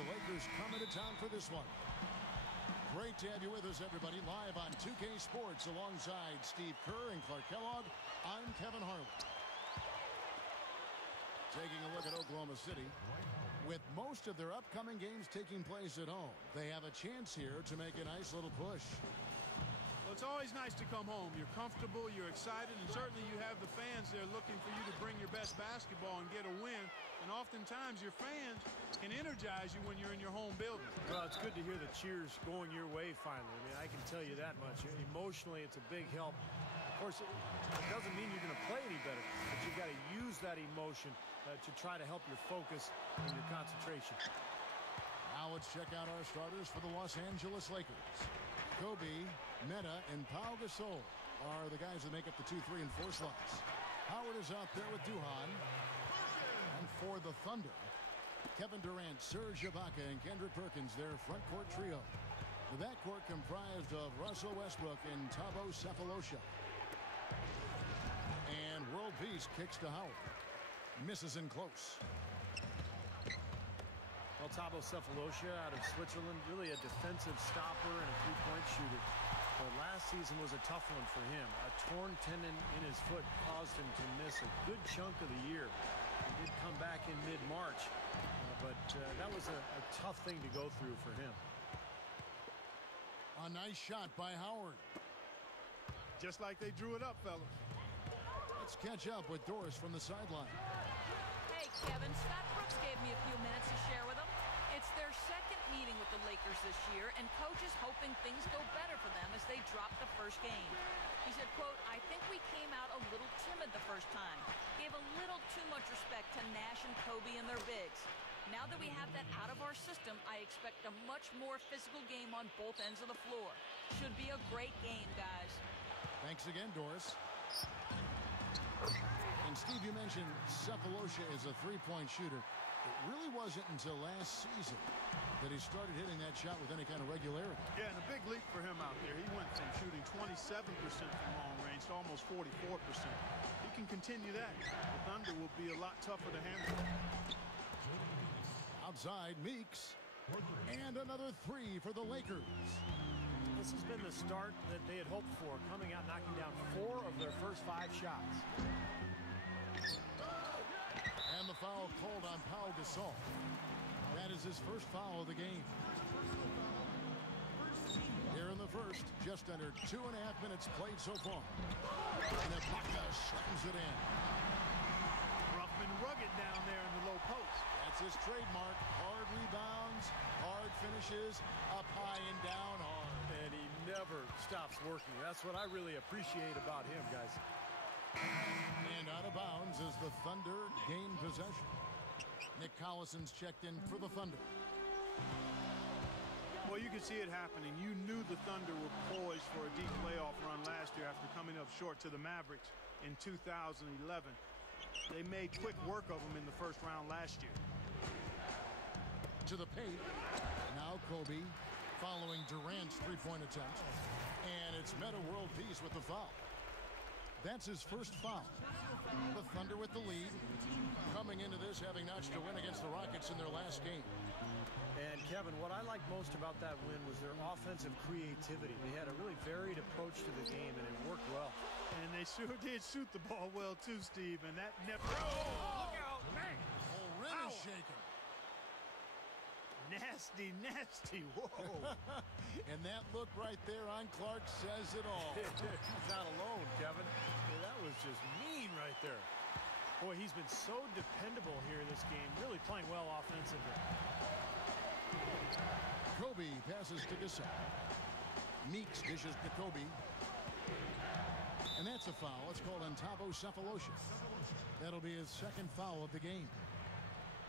the Lakers come into town for this one. Great to have you with us, everybody, live on 2K Sports alongside Steve Kerr and Clark Kellogg. I'm Kevin Harlan. Taking a look at Oklahoma City. With most of their upcoming games taking place at home, they have a chance here to make a nice little push. Well, it's always nice to come home. You're comfortable, you're excited, and certainly you have the fans there looking for you to bring your best basketball and get a win. And oftentimes your fans can energize you when you're in your home building. Well, it's good to hear the cheers going your way finally. I mean, I can tell you that much. Emotionally, it's a big help. Of course, it doesn't mean you're going to play any better, but you've got to use that emotion to try to help your focus and your concentration. Now let's check out our starters for the Los Angeles Lakers. Kobe, Meta, and Pau Gasol are the guys that make up the 2, 3, and 4 slots. Howard is out there with Duhan. And for the Thunder, Kevin Durant, Serge Ibaka, and Kendrick Perkins, their front court trio. The backcourt comprised of Russell Westbrook and Thabo Sefolosha. And world peace kicks to Howard. Misses in close. Well, Thabo Sefolosha out of Switzerland, really a defensive stopper and a three-point shooter. But last season was a tough one for him. A torn tendon in his foot caused him to miss a good chunk of the year. He did come back in mid-March, but that was a tough thing to go through for him. A nice shot by Howard. Just like they drew it up, fellas. Let's catch up with Doris from the sideline. Hey, Kevin, Scott Brooks gave me a few minutes to share with them. It's their second meeting with the Lakers this year, and Coach is hoping things go better for them as they drop the first game. He said, quote, "I think we came out a little timid the first time. Gave a little too much respect to Nash and Kobe and their bigs. Now that we have that out of our system, I expect a much more physical game on both ends of the floor. Should be a great game, guys." Thanks again, Doris. And Steve, you mentioned Sefolosha is a three-point shooter. It really wasn't until last season that he started hitting that shot with any kind of regularity. Yeah, and a big leap for him out there. He went from shooting 27% from long range to almost 44%. He can continue that. The Thunder will be a lot tougher to handle. Outside, Meeks. And another three for the Lakers. This has been the start that they had hoped for, coming out knocking down 4 of their first 5 shots. And the foul called on Pau Gasol. That is his first foul of the game. Here in the first, just under 2.5 minutes played so far. And Ibaka slams it in. Rough and rugged down there in the low post. That's his trademark. Hard rebounds, hard finishes, up high and down hard. And he never stops working. That's what I really appreciate about him, guys. And out of bounds as the Thunder gain possession. Nick Collison's checked in for the Thunder. Well, you could see it happening. You knew the Thunder were poised for a deep playoff run last year after coming up short to the Mavericks in 2011. They made quick work of them in the first round last year. To the paint. Now Kobe following Durant's three-point attempt. And it's Meta world peace with the foul. That's his first foul. The Thunder with the lead. Coming into this having notched a win against the Rockets in their last game. And Kevin, what I liked most about that win was their offensive creativity. They had a really varied approach to the game, and it worked well. And they sure did shoot the ball well, too, Steve. And that never... Oh, look out, man! Oh, rim is shaking. Nasty, nasty. Whoa. And that look right there on Clark says it all. He's not alone, Kevin. Yeah, that was just mean right there. Boy, he's been so dependable here in this game, really playing well offensively. Kobe passes to Gasol. Meeks dishes to Kobe. And that's a foul. It's called on Thabo Sefolosha. That'll be his second foul of the game.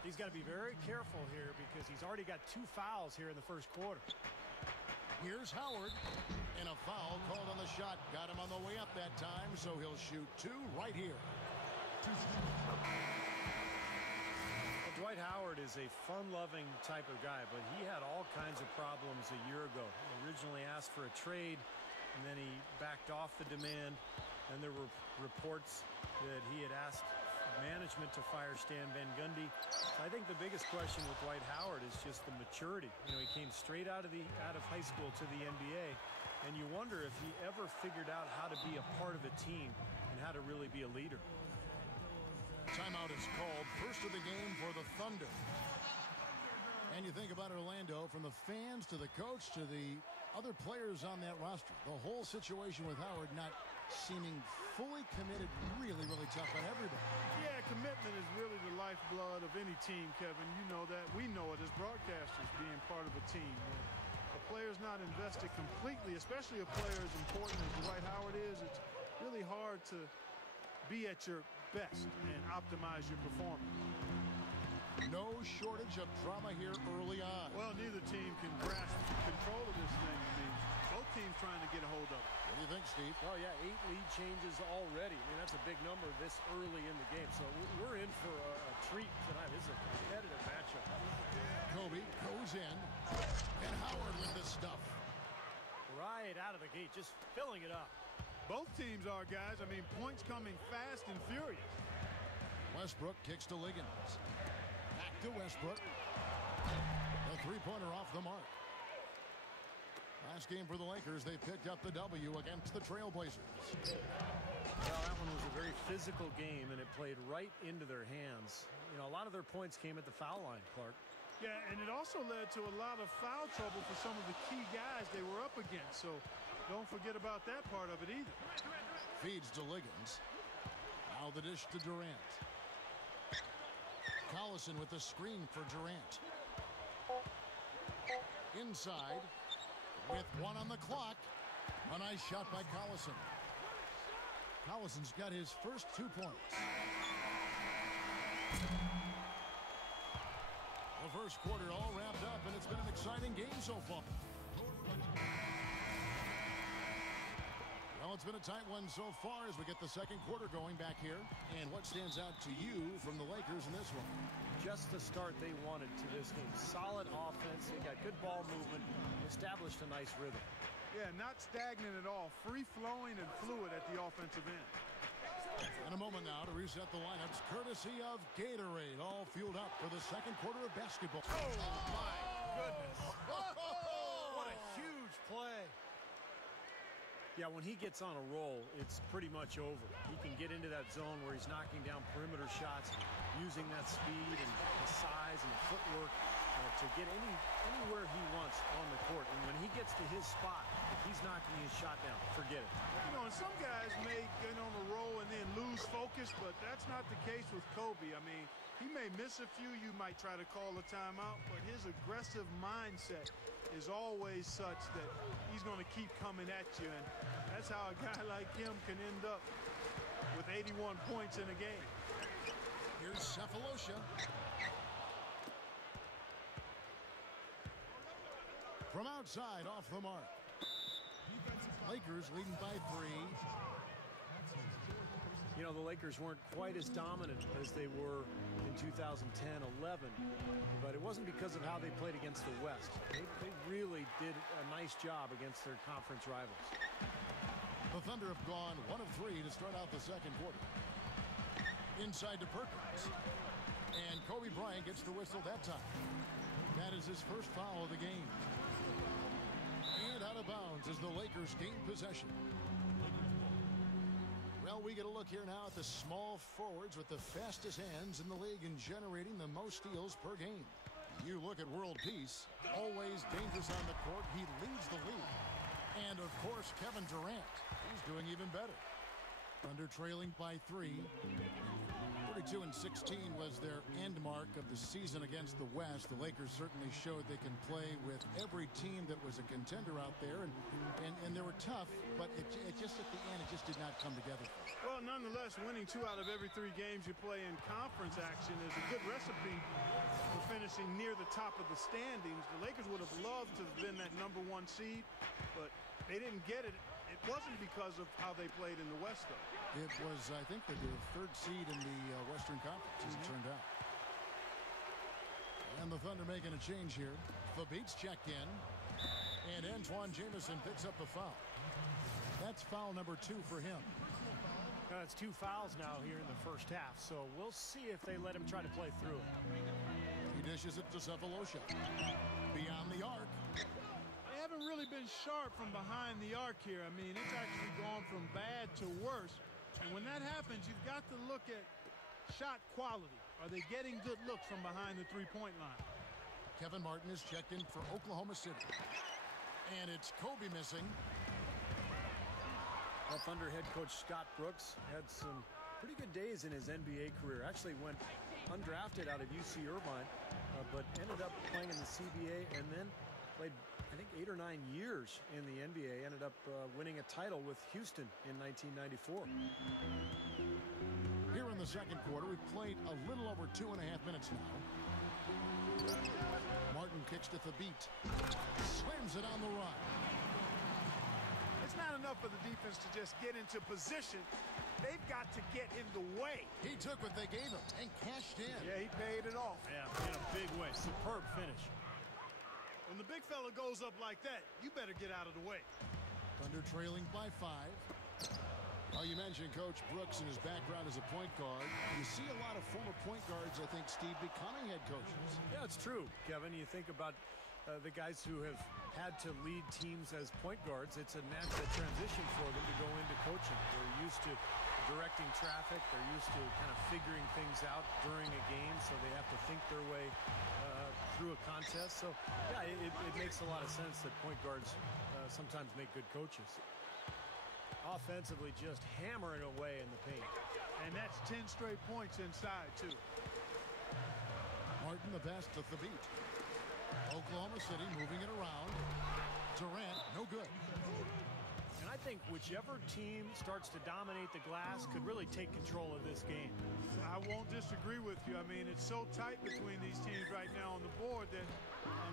He's got to be very careful here because he's already got 2 fouls here in the first quarter. Here's Howard. And a foul called on the shot. Got him on the way up that time, so he'll shoot 2 right here. Well, Dwight Howard is a fun-loving type of guy, but he had all kinds of problems a year ago. He originally asked for a trade, and then he backed off the demand. And there were reports that he had asked management to fire Stan Van Gundy. I think the biggest question with Dwight Howard is just the maturity. You know, he came straight out of high school to the NBA, and you wonder if he ever figured out how to be a part of a team and how to really be a leader. Timeout is called. First of the game for the Thunder. And you think about Orlando, from the fans to the coach to the other players on that roster. The whole situation with Howard not seeming fully committed, really, really tough on everybody. Yeah, commitment is really the lifeblood of any team, Kevin. You know that. We know it as broadcasters, being part of a team. When a player's not invested completely, especially a player as important as Dwight Howard is, it's really hard to be at your best and optimize your performance. No shortage of drama here early on. Well, neither team can grasp control of this thing. Both teams trying to get a hold of it. What do you think, Steve? Oh, yeah, 8 lead changes already. I mean, that's a big number this early in the game. So we're in for a treat tonight. This is a competitive matchup. Kobe goes in, and Howard with the stuff. Right out of the gate, just filling it up. Both teams are, guys. I mean, points coming fast and furious. Westbrook kicks to Liggins. Back to Westbrook. The three-pointer off the mark. Last game for the Lakers, they picked up the W against the Trailblazers. Well, that one was a very physical game, and it played right into their hands. You know, a lot of their points came at the foul line, Clark. Yeah, and it also led to a lot of foul trouble for some of the key guys they were up against. So don't forget about that part of it either. Feeds to Liggins. Now the dish to Durant. Collison with the screen for Durant. Inside. With one on the clock. A nice shot by Collison. Collison's got his first 2 points. The first quarter all wrapped up, and it's been an exciting game so far. Well, it's been a tight one so far as we get the second quarter going back here. And what stands out to you from the Lakers in this one? Just the start they wanted to this game. Solid offense. They got good ball movement. Established a nice rhythm. Yeah, not stagnant at all. Free-flowing and fluid at the offensive end. In a moment now to reset the lineups, courtesy of Gatorade, all fueled up for the second quarter of basketball. Oh, my goodness. What a huge play. Yeah, when he gets on a roll, it's pretty much over. He can get into that zone where he's knocking down perimeter shots, using that speed and the size and the footwork to get anywhere he wants on the court. And when he gets to his spot, if he's knocking his shot down, forget it. You know, and some guys may get on a roll and then lose focus, but that's not the case with Kobe. I mean, he may miss a few. You might try to call a timeout, but his aggressive mindset is always such that he's going to keep coming at you. And that's how a guy like him can end up with 81 points in a game. Here's Cephalosha. From outside, off the mark. Lakers leading by 3. You know, the Lakers weren't quite as dominant as they were in 2010-11, but it wasn't because of how they played against the West. They really did a nice job against their conference rivals. The Thunder have gone 1 of 3 to start out the second quarter. Inside to Perkins. And Kobe Bryant gets the whistle that time. That is his first foul of the game. And out of bounds as the Lakers gain possession. Well, we get a look here now at the small forwards with the fastest hands in the league and generating the most steals per game. You look at world peace, always dangerous on the court. He leads the league. And, of course, Kevin Durant. He's doing even better. Thunder trailing by 3. 32-16 was their end mark of the season against the West. The Lakers certainly showed they can play with every team that was a contender out there, and they were tough, but it just at the end, it just did not come together. Well, nonetheless, winning 2 out of every 3 games you play in conference action is a good recipe for finishing near the top of the standings. The Lakers would have loved to have been that #1 seed, but they didn't get it. It wasn't because of how they played in the West, though. It was, I think, the 3rd seed in the Western Conference, as it turned out. And the Thunder making a change here. Fabit's checked in. And Antoine Jamison picks up the foul. That's foul number 2 for him. It's 2 fouls now here in the first half, so we'll see if they let him try to play through it. He dishes it to Cephalosha. Beyond the arc. They haven't really been sharp from behind the arc here. I mean, it's actually gone from bad to worse. And when that happens, you've got to look at shot quality. Are they getting good looks from behind the three-point line? Kevin Martin is checked in for Oklahoma City. And it's Kobe missing. Well, Thunder head coach Scott Brooks had some pretty good days in his NBA career. Actually went undrafted out of UC Irvine, but ended up playing in the CBA and then played, I think, 8 or 9 years in the NBA. Ended up winning a title with Houston in 1994. Here in the second quarter, we've played a little over 2.5 minutes now. Martin kicks to Thabit. Slams it on the run. It's not enough for the defense to just get into position. They've got to get in the way. He took what they gave him and cashed in. Yeah, he paid it off. Yeah, in a big way. Superb finish. When the big fella goes up like that, you better get out of the way. Thunder trailing by 5. You mentioned Coach Brooks and his background as a point guard. You see a lot of former point guards, I think, Steve, becoming head coaches. Yeah, it's true, Kevin. You think about the guys who have had to lead teams as point guards. It's a natural transition for them to go into coaching. They're used to directing traffic. They're used to kind of figuring things out during a game, so they have to think their way through a contest. So, yeah, it makes a lot of sense that point guards sometimes make good coaches. Offensively, just hammering away in the paint. And that's 10 straight points inside, too. Martin the pass to Thabit. Oklahoma City moving it around. Durant, no good. And I think whichever team starts to dominate the glass could really take control of this game. I won't disagree with you. I mean, it's so tight between these teams right now on the board that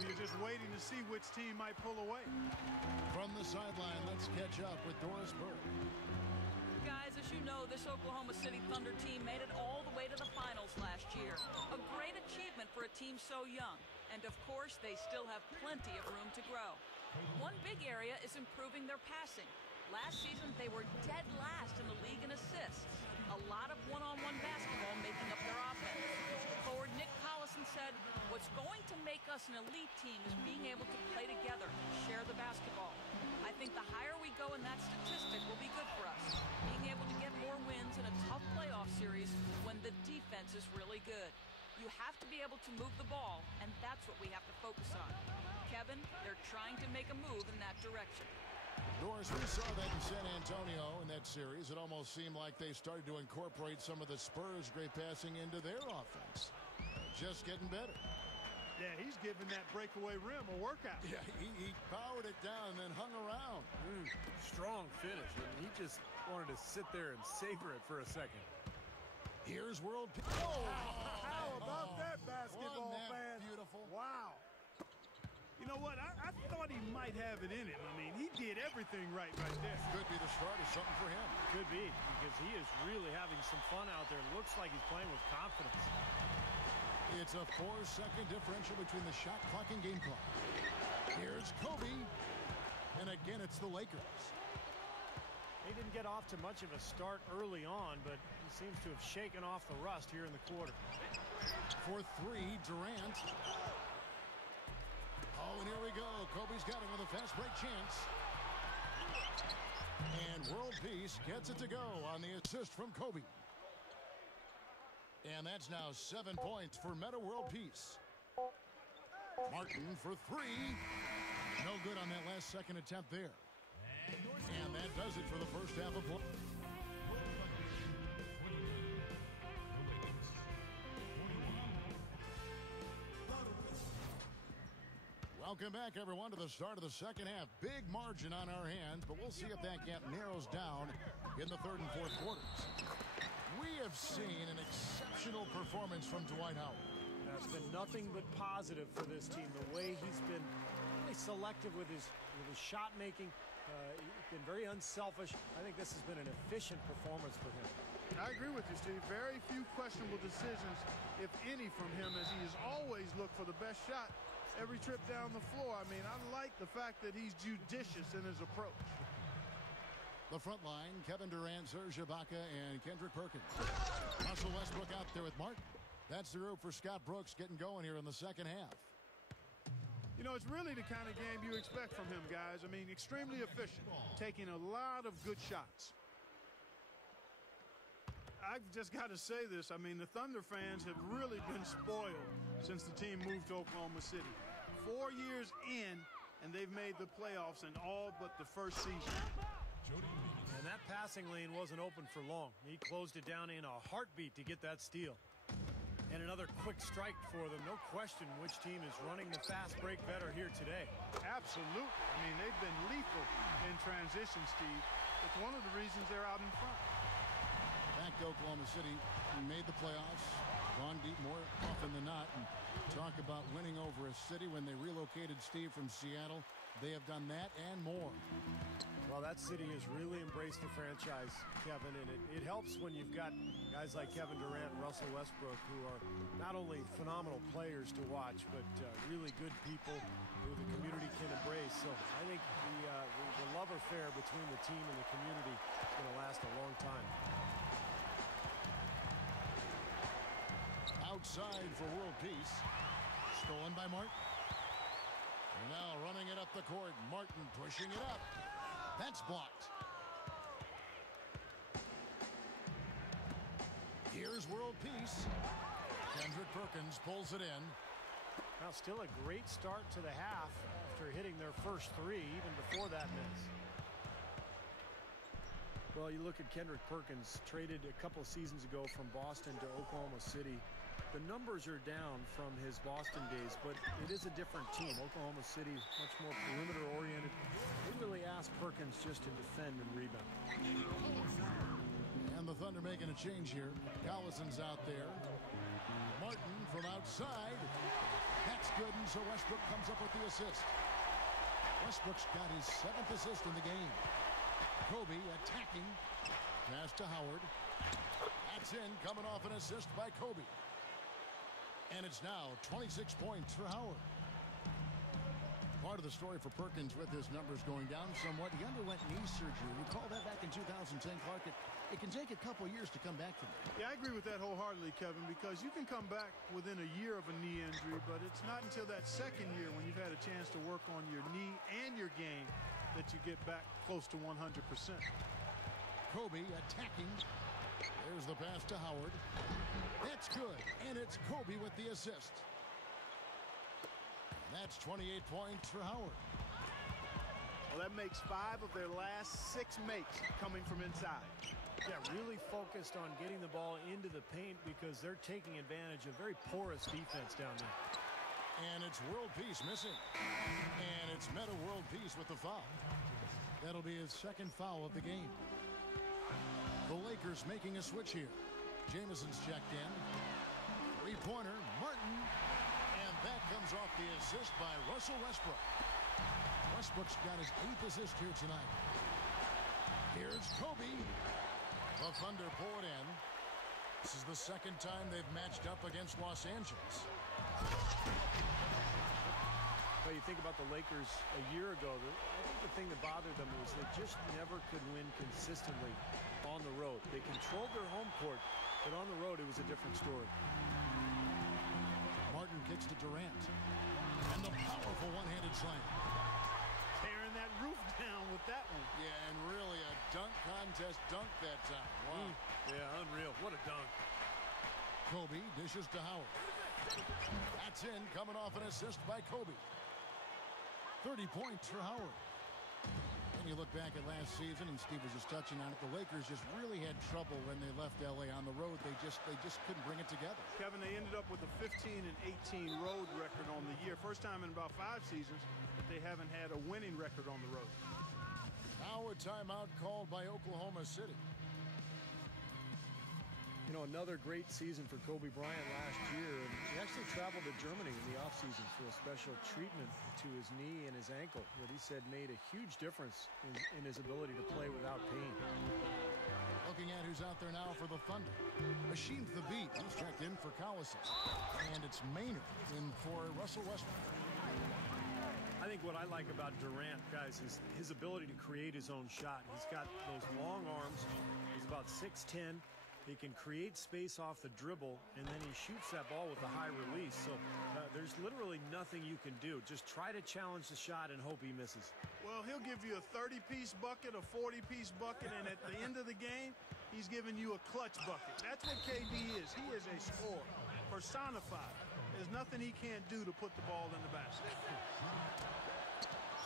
you're just waiting to see which team might pull away. From the sideline, let's catch up with Doris Burke. Guys, as you know, this Oklahoma City Thunder team made it all the way to the finals last year. A great achievement for a team so young. And of course, they still have plenty of room to grow. One big area is improving their passing. Last season, they were dead last in the league in assists. A lot of one-on-one basketball making up their offense. Forward Nick Collison said, "What's going to make us an elite team is being able to play together and share the basketball. I think the higher we go in that statistic will be good for us. Being able to get more wins in a tough playoff series when the defense is really good. You have to be able to move the ball, and that's what we have to focus on." Kevin, they're trying to make a move in that direction. Doris, we saw that in San Antonio in that series. It almost seemed like they started to incorporate some of the Spurs' great passing into their offense. Just getting better. Yeah, he's giving that breakaway rim a workout. Yeah, he powered it down and then hung around. Strong finish. And he just wanted to sit there and savor it for a second. Here's World Peace. How about that basketball, Wasn't that fan? beautiful? Wow. You know what? I thought he might have it in him. I mean, he did everything right there. Could be the start of something for him. Could be, because he is really having some fun out there. Looks like he's playing with confidence. It's a 4-second differential between the shot clock and game clock. Here's Kobe. And again, it's the Lakers. He didn't get off to much of a start early on, but he seems to have shaken off the rust here in the quarter. For 3, Durant. Oh, and here we go. Kobe's got it with a fast break chance. And World Peace gets it to go on the assist from Kobe. And that's now 7 points for Meta World Peace. Martin for 3. No good on that last second attempt there. And that does it for the first half of play. Welcome back, everyone, to the start of the second half. Big margin on our hands, but we'll see if that gap narrows down in the third and fourth quarters. We have seen an exceptional performance from Dwight Howard. That's been nothing but positive for this team. The way he's been really selective with his shot making. He's been very unselfish. I think this has been an efficient performance for him. I agree with you, Steve. Very few questionable decisions, if any, from him, as he has always looked for the best shot every trip down the floor. I mean, I like the fact that he's judicious in his approach. The front line, Kevin Durant, Serge Ibaka, and Kendrick Perkins. Russell Westbrook out there with Martin. That's the group for Scott Brooks getting going here in the second half. You know, it's really the kind of game you expect from him, guys. I mean, extremely efficient, taking a lot of good shots. I've just got to say this. I mean, the Thunder fans have really been spoiled since the team moved to Oklahoma City. 4 years in, and they've made the playoffs in all but the first season. And that passing lane wasn't open for long. He closed it down in a heartbeat to get that steal. And another quick strike for them. No question which team is running the fast break better here today. Absolutely. I mean, they've been lethal in transition, Steve. It's one of the reasons they're out in front. Back to Oklahoma City, made the playoffs, gone deep more often than not. And talk about winning over a city when they relocated Steve from Seattle. They have done that and more. Well, that city has really embraced the franchise, Kevin, and it helps when you've got guys like Kevin Durant and Russell Westbrook who are not only phenomenal players to watch, but really good people who the community can embrace. So I think the love affair between the team and the community is going to last a long time. Outside for world peace. Stolen by Martin. And now running it up the court. Martin pushing it up. That's blocked. Here's world peace. Kendrick Perkins pulls it in. Now still a great start to the half after hitting their first three, even before that miss. Well, you look at Kendrick Perkins, traded a couple seasons ago from Boston to Oklahoma City. The numbers are down from his Boston days, but it is a different team. Oklahoma City, much more perimeter-oriented. They really ask Perkins just to defend and rebound. And the Thunder making a change here. Collison's out there. Martin from outside. That's good, and so Westbrook comes up with the assist. Westbrook's got his 7th assist in the game. Kobe attacking. Pass to Howard. That's in, coming off an assist by Kobe. And it's now 26 points for Howard. Part of the story for Perkins with his numbers going down somewhat. He underwent knee surgery. Recall that back in 2010, Clark. It can take a couple years to come back from that. Yeah, I agree with that wholeheartedly, Kevin, because you can come back within a year of a knee injury, but it's not until that second year when you've had a chance to work on your knee and your game that you get back close to 100%. Kobe attacking. There's the pass to Howard. That's good, and it's Kobe with the assist. That's 28 points for Howard. Well, that makes 5 of their last 6 makes coming from inside. Yeah, really focused on getting the ball into the paint because they're taking advantage of very porous defense down there. And it's world peace missing. And it's Meta world peace with the foul. That'll be his 2nd foul of the game. The Lakers making a switch here. Jameson's checked in. 3-pointer, Martin. And that comes off the assist by Russell Westbrook. Westbrook's got his 8th assist here tonight. Here's Kobe. The Thunder pull it in. This is the 2nd time they've matched up against Los Angeles. Well, you think about the Lakers a year ago, I think the thing that bothered them was they just never could win consistently on the road. They controlled their home court, but on the road it was a different story. Martin kicks to Durant. And the powerful one-handed slam. Tearing that roof down with that one. Yeah, and really a dunk contest dunk that time. Wow. Yeah, unreal. What a dunk. Kobe dishes to Howard. That's in, coming off an assist by Kobe. 30 points for Howard. And you look back at last season, and Steve was just touching on it, the Lakers just really had trouble when they left L.A. on the road. They just couldn't bring it together. Kevin, they ended up with a 15-18 road record on the year. First time in about 5 seasons that they haven't had a winning record on the road. Now a timeout called by Oklahoma City. You know, another great season for Kobe Bryant last year. And he actually traveled to Germany in the offseason for a special treatment to his knee and his ankle that he said made a huge difference in his ability to play without pain. Looking at who's out there now for the Thunder. Machine Thabit, he's checked in for Collison. And it's Maynard in for Russell Westbrook. I I think what I like about Durant, guys, is his ability to create his own shot. He's got those long arms. He's about 6'10". He can create space off the dribble, and then he shoots that ball with a high release. So there's literally nothing you can do. Just try to challenge the shot and hope he misses. Well, he'll give you a 30-piece bucket, a 40-piece bucket, and at the end of the game, he's giving you a clutch bucket. That's what KD is. He is a scorer, personified. There's nothing he can't do to put the ball in the basket.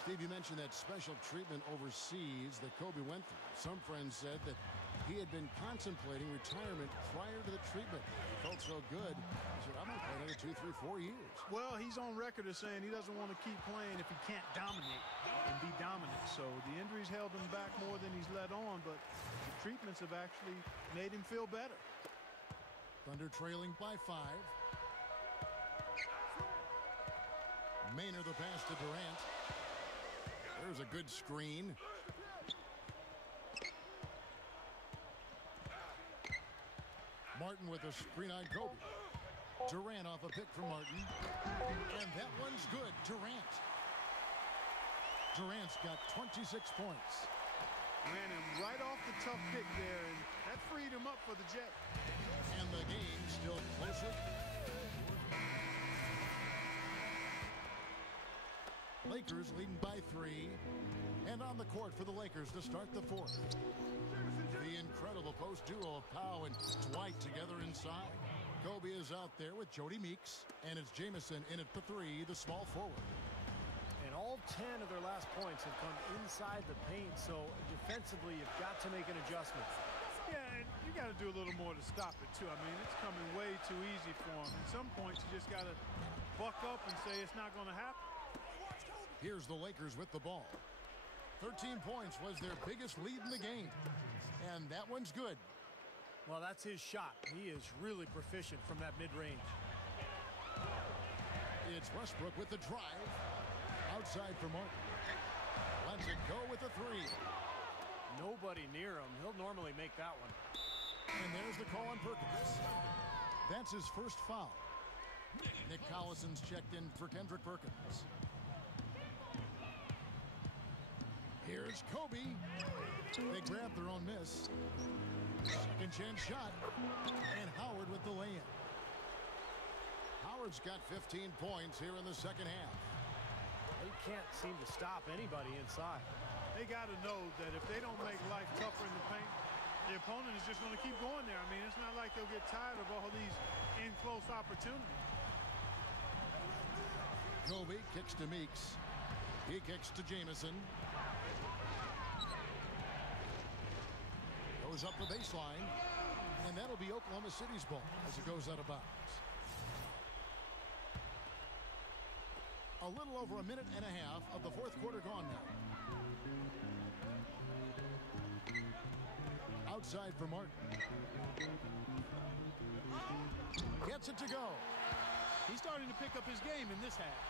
Steve, you mentioned that special treatment overseas that Kobe went through. Some friends said that he had been contemplating retirement prior to the treatment. He felt so good. He said, I'm going to play another 2, 3, 4 years. Well, he's on record as saying he doesn't want to keep playing if he can't dominate and be dominant. So the injuries held him back more than he's let on, but the treatments have actually made him feel better. Thunder trailing by 5. Maynard the pass to Durant. There's a good screen. Martin with a screen-eyed Kobe. Durant off a pick from Martin. And that one's good. Durant's got 26 points. Ran him right off the tough pick there, and that freed him up for the Jet. And the game still closer. Lakers leading by 3. And on the court for the Lakers to start the fourth. The incredible post duo of Powell and Dwight together inside. Kobe is out there with Jody Meeks, and it's Jamison in at the 3, the small forward. And all 10 of their last points have come inside the paint, so defensively you've got to make an adjustment. Yeah, and you got to do a little more to stop it, too. I mean, it's coming way too easy for him. At some points, you just got to buck up and say it's not going to happen. Here's the Lakers with the ball. 13 points was their biggest lead in the game. And that one's good. Well, that's his shot. He is really proficient from that mid-range. It's Westbrook with the drive. Outside for Martin. Lets it go with the 3. Nobody near him. He'll normally make that one. And there's the call on Perkins. That's his first foul. Nick Collison's checked in for Kendrick Perkins. Here's Kobe. They grab their own miss. Second chance shot. And Howard with the lay-in. Howard's got 15 points here in the second half. They can't seem to stop anybody inside. They got to know that if they don't make life tougher in the paint, the opponent is just going to keep going there. I mean, it's not like they'll get tired of all these in-close opportunities. Kobe kicks to Meeks. He kicks to Jamison. Goes up the baseline. And that'll be Oklahoma City's ball as it goes out of bounds. A little over a minute and a half of the fourth quarter gone now. Outside for Martin. Gets it to go. He's starting to pick up his game in this half.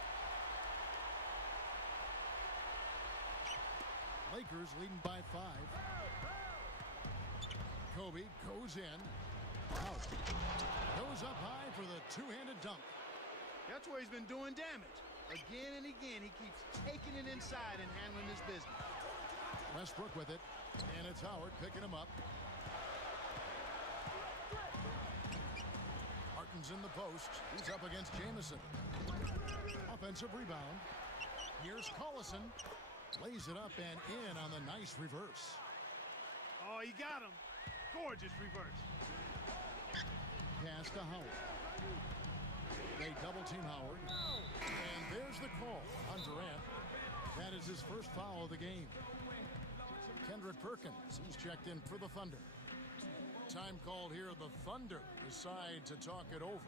Lakers leading by 5. Kobe goes in. Out. Goes up high for the two-handed dunk. That's where he's been doing damage. Again and again, he keeps taking it inside and handling his business. Westbrook with it. And it's Howard picking him up. Martin's in the post. He's up against Jamison. Offensive rebound. Here's Collison. Lays it up and in on the nice reverse. Oh, he got him. Gorgeous reverse. Pass to Howard. They double team Howard. And there's the call on Durant. That is his first foul of the game. Kendrick Perkins, he's checked in for the Thunder. Time called here. The Thunder decide to talk it over.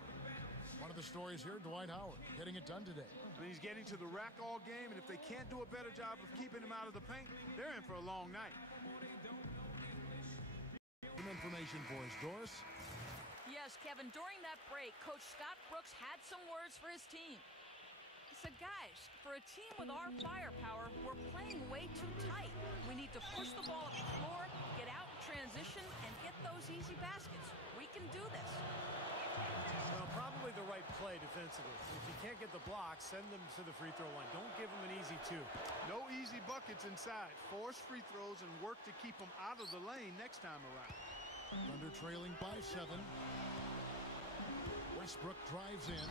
One of the stories here, Dwight Howard getting it done today. He's getting to the rack all game, and if they can't do a better job of keeping him out of the paint, they're in for a long night. Some information for us, Doris. Yes, Kevin, during that break, Coach Scott Brooks had some words for his team. He said, guys, for a team with our firepower, we're playing way too tight. We need to push the ball up the floor, get out in transition, and get those easy baskets. We can do this. Well, probably the right play defensively. If you can't get the block, send them to the free throw line. Don't give them an easy two. No easy buckets inside. Force free throws and work to keep them out of the lane next time around. Thunder trailing by 7. Westbrook drives in.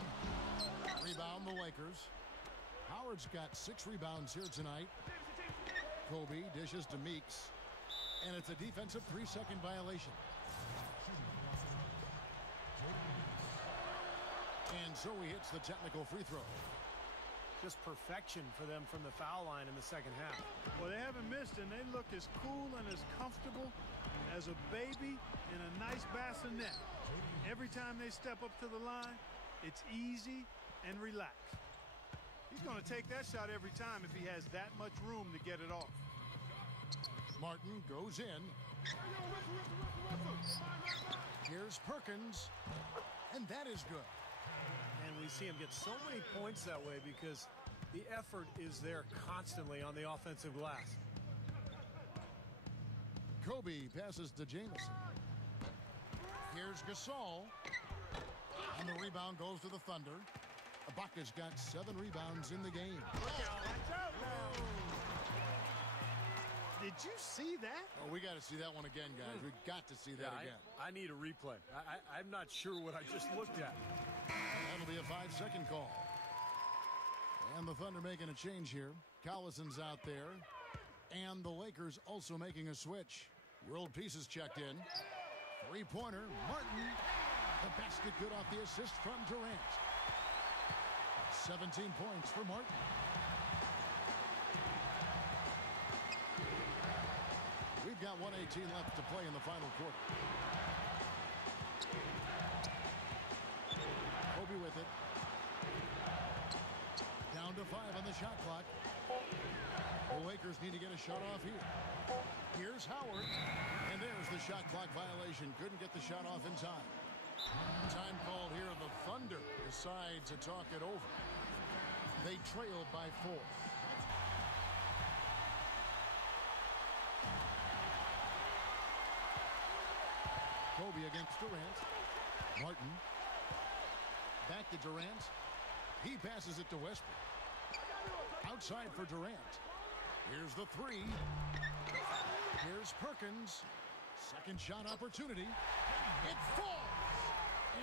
Rebound the Lakers. Howard's got 6 rebounds here tonight. Kobe dishes to Meeks. And it's a defensive 3-second violation. And so he hits the technical free throw. Just perfection for them from the foul line in the second half. Well, they haven't missed, and they look as cool and as comfortable as a baby in a nice bassinet. Every time they step up to the line, it's easy and relaxed. He's going to take that shot every time if he has that much room to get it off. Martin goes in. Here's Perkins. And that is good. And we see him get so many points that way because the effort is there constantly on the offensive glass. Kobe passes to Jamison. Here's Gasol. And the rebound goes to the Thunder. Ibaka's got 7 rebounds in the game. Watch out now. Did you see that? Oh, we got to see that one again, guys. We got to see that again. I need a replay. I'm not sure what I just looked at. That'll be a 5-second call. And the Thunder making a change here. Collison's out there. And the Lakers also making a switch. World Peace is checked in. 3-pointer, Martin. The basket good off the assist from Durant. 17 points for Martin. We've got 1:18 left to play in the final quarter. Kobe with it. Down to 5 on the shot clock. The Lakers need to get a shot off here. Here's Howard. And there's the shot clock violation. Couldn't get the shot off in time. Time called here. The Thunder decide to talk it over. They trail by 4. Kobe against Durant. Martin. Back to Durant. He passes it to Westbrook. Outside for Durant. Here's the 3. Here's Perkins. Second shot opportunity. It falls.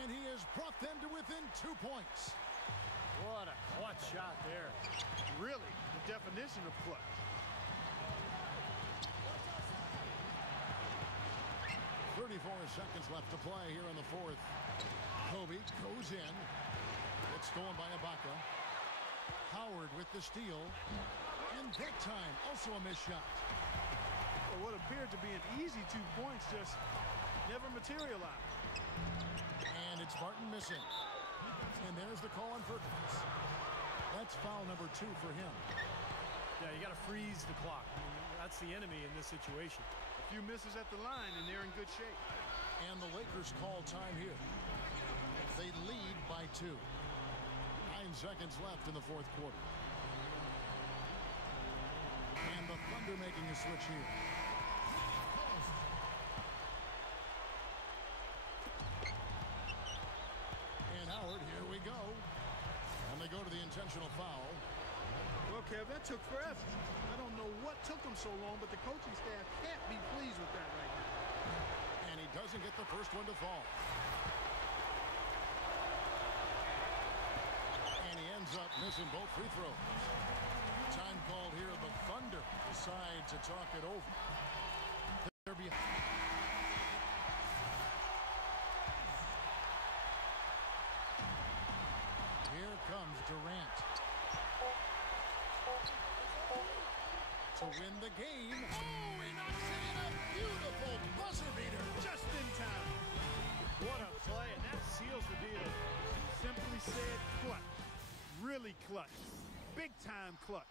And he has brought them to within 2 points. What a clutch shot there. Really, the definition of clutch. 34 seconds left to play here in the 4th. Kobe goes in. It's stolen by Ibaka. Howard with the steal. And that time, also a missed shot. Well, what appeared to be an easy 2 points just never materialized. And it's Martin missing. And there's the call on Perkins. That's foul number 2 for him. Yeah, you got to freeze the clock. I mean, that's the enemy in this situation. A few misses at the line, and they're in good shape. And the Lakers call time here. They lead by 2. 9 seconds left in the 4th quarter. And the Thunder making a switch here. And Howard, here we go. And they go to the intentional foul. Well, Kev, that took forever. I don't know what took them so long, but the coaching staff can't be pleased with that right now. And he doesn't get the first one to fall. And he ends up missing both free throws. Time called here. The Thunder decide to talk it over. They're behind. Here comes Durant. To win the game. Oh, he knocks it in. A beautiful buzzer beater. Just in time. What a play, and that seals the deal. Simply said, clutch. Really clutch. Big time clutch.